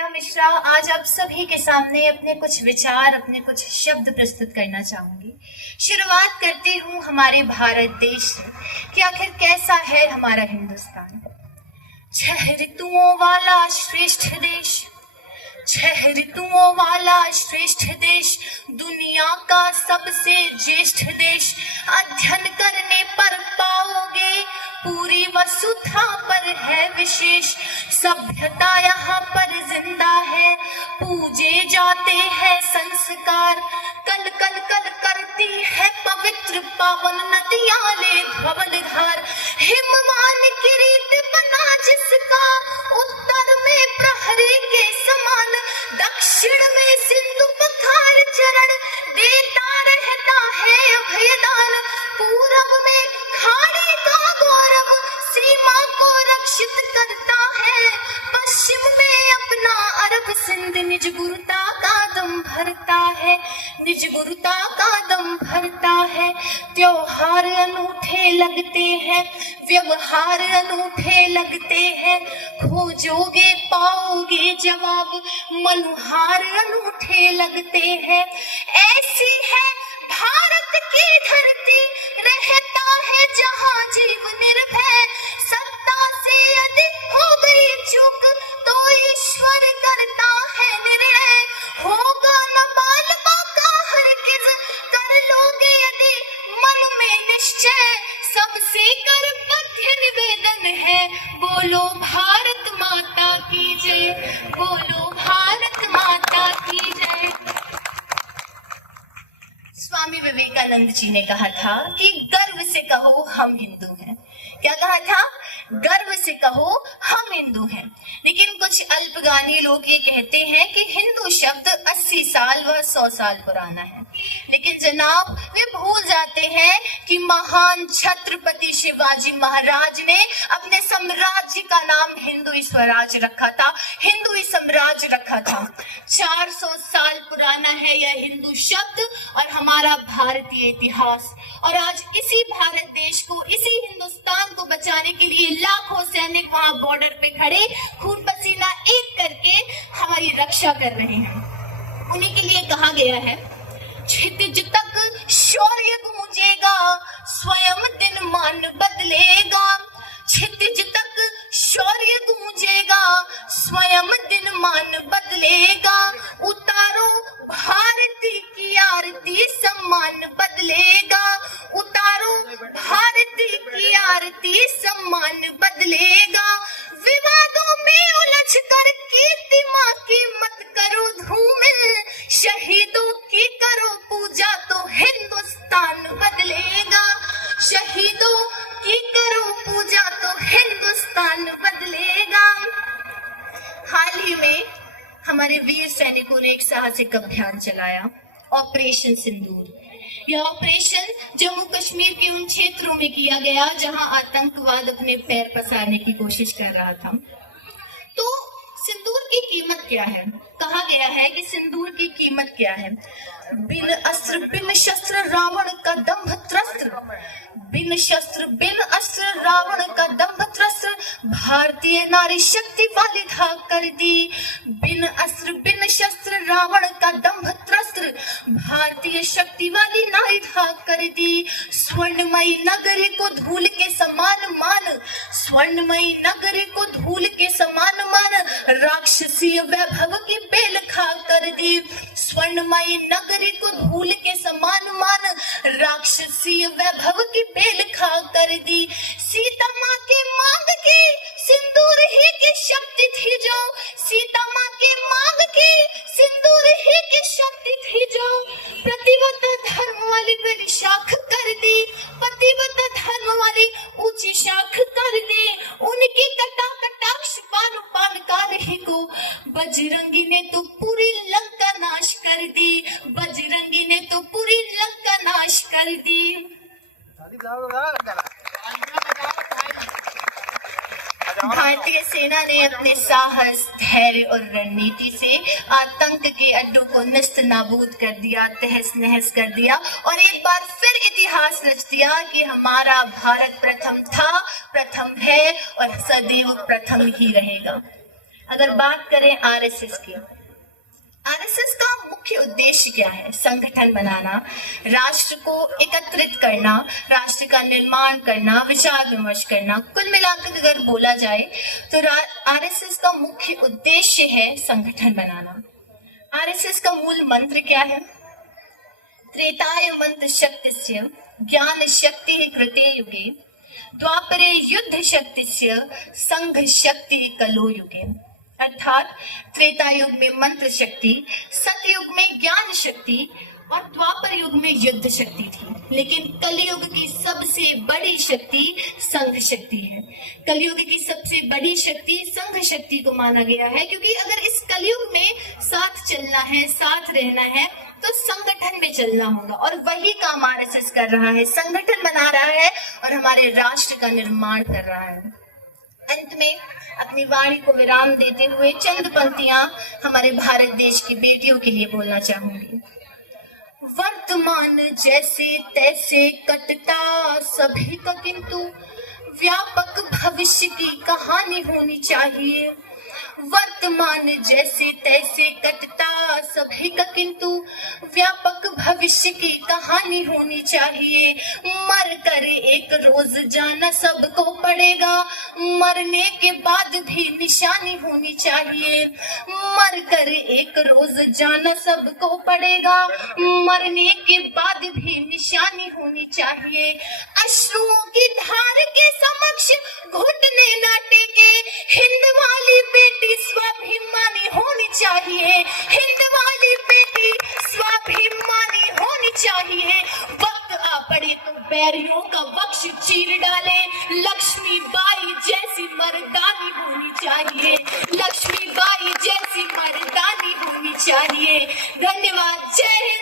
क्या मिश्रा, आज आप सभी के सामने अपने कुछ विचार, अपने कुछ शब्द प्रस्तुत करना चाहूंगी। शुरुआत करती हूँ हमारे भारत देश से कि आखिर कैसा है हमारा हिंदुस्तान। 6 ऋतुओं वाला श्रेष्ठ देश, 6 ऋतुओं वाला श्रेष्ठ देश, दुनिया का सबसे ज्येष्ठ देश। अध्ययन करने पर पाओगे पूरी वसुधा पर है विशेष। सभ्यता यहाँ पर जिंदा है, पूजे जाते हैं संस्कार। कल कल कल करती है पवित्र पावन नदियां ले धवल धार। हिमवान किरीट बना जिसका, उत्तर में प्रहरी के समान, दक्षिण में सिंधु पखार चरण देता रहता है अभयदान। पूरब में खाड़ी का गौरव सीमा को रक्षित करता है, पश्चिम में अपना अरब सिंध निज गुरुता का दम भरता है, निज गुरुता का दम भरता है। त्योहार अनूठे लगते हैं, व्यवहार अनूठे लगते हैं, खोजोगे पाओगे जवाब, मनुहार अनूठे लगते हैं। ऐसी है भारत की धरती, रहता है जहाँ जीव निर्भय। सत्ता से अधिक हो गई चूक तो ईश्वर करता है निर्णय। होगा न मालवा का हरगिज, कर लोगे यदि मन में निश्चय। सबसे कर पथ्य निवेदन है, बोलो भारत माता की जय, बोलो भारत माता की जय। स्वामी विवेकानंद जी ने कहा था कि गर्व से कहो हम हिंदू हैं। क्या कहा था? गर्व से कहो हम हिंदू हैं। लेकिन कुछ अल्पज्ञानी लोग ये कहते हैं कि हिंदू शब्द 80 साल व 100 साल पुराना है। लेकिन जनाब, वे भूल जाते हैं कि महान छत्रपति शिवाजी महाराज ने अपने साम्राज्य का नाम हिंदू स्वराज रखा था, हिंदू साम्राज्य रखा था। 400 साल पुराना है यह हिंदू शब्द और हमारा भारतीय इतिहास। और आज इसी भारत देश को, इसी हिंदुस्तान को बचाने के लिए लाखों सैनिक वहां बॉर्डर पे खड़े खून पसीना एक करके हमारी रक्षा कर रहे हैं। उन्हीं के लिए कहा गया है, क्षितिज तक शौर्य गूंजेगा, स्वयं दिन मान बदलेगा। क्षितिज तक शौर्य गूंजेगा, स्वयं दिन मान बदलेगा। उतारो भारती की आरती, सम्मान बदलेगा। उतारो भारती की आरती, सम्मान बदलेगा। विवादों में उलझ कर कीर्ति मां की मत करो धूमिल, शहीदों की करो पूजा तो हिंदुस्तान बदलेगा। शहीदों की करो पूजा तो हिंदुस्तान बदलेगा। हाल ही में हमारे वीर सैनिकों ने एक साहसिक अभियान चलाया, ऑपरेशन सिंदूर। यह ऑपरेशन जम्मू कश्मीर के उन क्षेत्रों में किया गया जहां आतंकवाद अपने पैर पसारने की कोशिश कर रहा था। तो सिंदूर की कीमत क्या है? कहा गया है कि सिंदूर की कीमत क्या है? बिन अस्त्र बिन शस्त्र रावण का दंभ त्रस्त्र, बिन शस्त्र बिन अस्त्र रावण का दंभ त्रस्त्र, भारतीय नारी शक्ति वाली धाक कर दी। बिन अस्त्र बिन शस्त्र रावण का दंभ त्रस्त्र, भारतीय शक्ति वाली नारी धाक कर दी। स्वर्णमयी नगरी को धूल के समान मान, स्वर्णमयी नगरी को धूल के समान मान, राक्षसीय वैभव की बेल खा कर दी। स्वर्णमयी नगरी को धूल के समान मान, राक्षसीय वैभव की बेल खा कर दी। सीता माँ के मांग की सिंदूर ही की शक्ति थी जो, सीता माँ के मांग की सिंदूर ही की शक्ति थी जो, प्रतिबद्ध धर्म वाली बड़ी शाख कर दी, प्रतिबद्ध धर्म वाली ऊंची शाख कर दी। उनकी कटा कटाक्ष पान पान का रही को, बजरंगी ने तो पूरी लंका नाश कर दी, बजरंगी ने तो पूरी लंका नाश कर दी। भारतीय सेना ने अपने साहस, धैर्य और रणनीति से आतंक के अड्डों को निस्त नाबूद कर दिया, तहस नहस कर दिया और एक बार फिर इतिहास रच दिया कि हमारा भारत प्रथम था, प्रथम है और सदैव प्रथम ही रहेगा। अगर बात करें आरएसएस की, आरएसएस का मुख्य उद्देश्य क्या है? संगठन बनाना, राष्ट्र को एकत्रित करना, राष्ट्र का निर्माण करना, विचार विमर्श करना। कुल मिलाकर अगर बोला जाए तो आरएसएस का मुख्य उद्देश्य है संगठन बनाना। आरएसएस का मूल मंत्र क्या है? त्रेताय मंत्र शक्तिस्य ज्ञान शक्ति कृते युगे, द्वापरे युद्ध शक्तिस्य संघ शक्ति कलो युगे। अर्थात त्रेता युग में मंत्र शक्ति, सतयुग में ज्ञान शक्ति और द्वापर युग में युद्ध शक्ति थी, लेकिन कलयुग की सबसे बड़ी शक्ति संघ शक्ति है। कलयुग की सबसे बड़ी शक्ति संघ शक्ति को माना गया है, क्योंकि अगर इस कलयुग में साथ चलना है, साथ रहना है, तो संगठन में चलना होगा, और वही काम आरएसएस कर रहा है। संगठन बना रहा है और हमारे राष्ट्र का निर्माण कर रहा है। अंत में अपनी वाणी को विराम देते हुए चंद पंक्तियां हमारे भारत देश की बेटियों के लिए बोलना चाहूंगी। वर्तमान जैसे तैसे कटता सभी का, किंतु व्यापक भविष्य की कहानी होनी चाहिए। वर्तमान जैसे तैसे कटता सभी का, किंतु व्यापक भविष्य की कहानी होनी चाहिए। मर कर एक रोज जाना सबको पड़ेगा, मरने के बाद भी निशानी होनी चाहिए। मर कर एक रोज जाना सबको पड़ेगा, मरने के बाद भी निशानी होनी चाहिए। अश्रुओं की धार के समक्ष घुटने न टेके, हिंद वाली बेटी स्वाभिमानी होनी चाहिए। हिंद वाली बेटी स्वाभिमानी होनी चाहिए। वक्त आ पड़े तो बैरियों का वक्ष चीर डाले, लक्ष्मीबाई जैसी मर्दानी होनी चाहिए। लक्ष्मीबाई जैसी मर्दानी होनी चाहिए। धन्यवाद। जय हिंद।